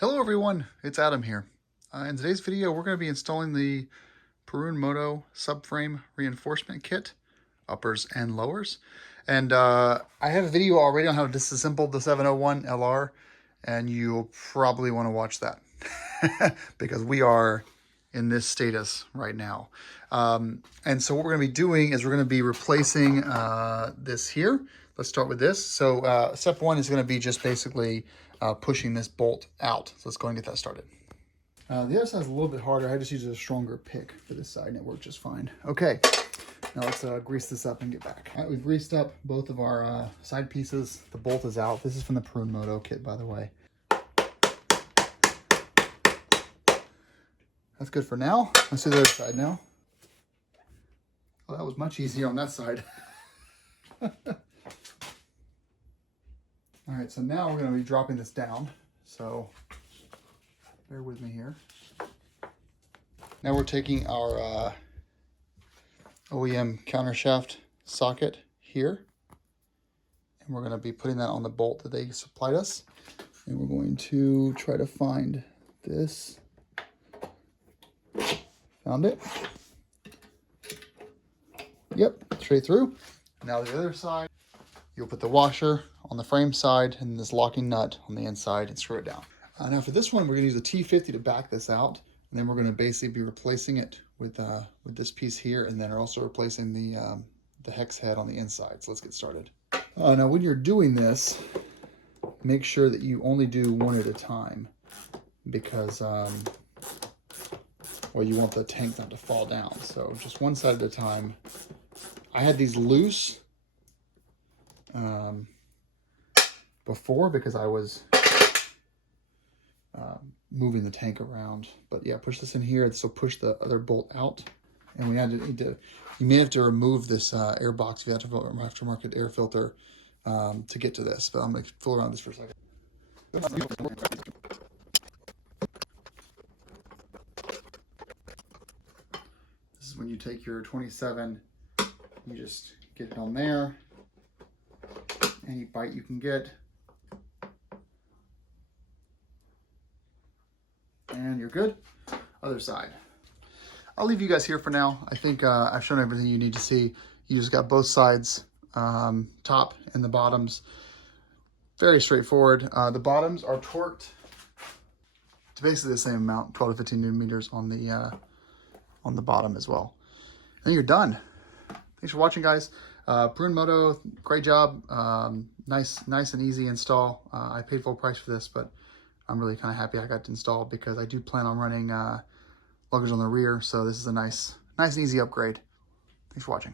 Hello everyone, it's Adam here. In today's video, we're going to be installing the Perun Moto Subframe Reinforcement Kit, uppers and lowers. And I have a video already on how to disassemble the 701 LR, and you'll probably want to watch that because we are in this status right now. And so what we're going to be doing is we're going to be replacing this here. Let's start with this. So step one is going to be just basically pushing this bolt out. So let's go and get that started. The other side's a little bit harder. I just used a stronger pick for this side and it worked just fine. Okay, now let's grease this up and get back. All right, we've greased up both of our side pieces. The bolt is out. This is from the Perun Moto kit, by the way. That's good for now. Let's do the other side now. Oh, that was much easier on that side. All right, so now we're going to be dropping this down. So bear with me here. Now we're taking our OEM countershaft socket here, and we're going to be putting that on the bolt that they supplied us. And we're going to try to find this. Found it. Yep, straight through. Now the other side, you'll put the washer on the frame side and this locking nut on the inside and screw it down. Now for this one, we're going to use a T50 to back this out. And then we're going to basically be replacing it with this piece here. And then we're also replacing the hex head on the inside. So let's get started. Now when you're doing this, make sure that you only do one at a time because, well, you want the tank not to fall down. So just one side at a time. I had these loose before because I was moving the tank around, but yeah, push this in here. So push the other bolt out, and we you may have to remove this air box if you have to aftermarket air filter to get to this. But I'm gonna fool around this for a second. This is when you take your 27, you just get it on there. Any bite you can get. And you're good. Other side. I'll leave you guys here for now. I think I've shown everything you need to see. You just got both sides, top and the bottoms. Very straightforward. The bottoms are torqued to basically the same amount, 12 to 15 Newton meters on the bottom as well. And you're done. Thanks for watching, guys. Perun Moto, great job. Nice and easy install. I paid full price for this, but I'm really kind of happy I got to install it because I do plan on running luggage on the rear. So this is a nice and easy upgrade. Thanks for watching.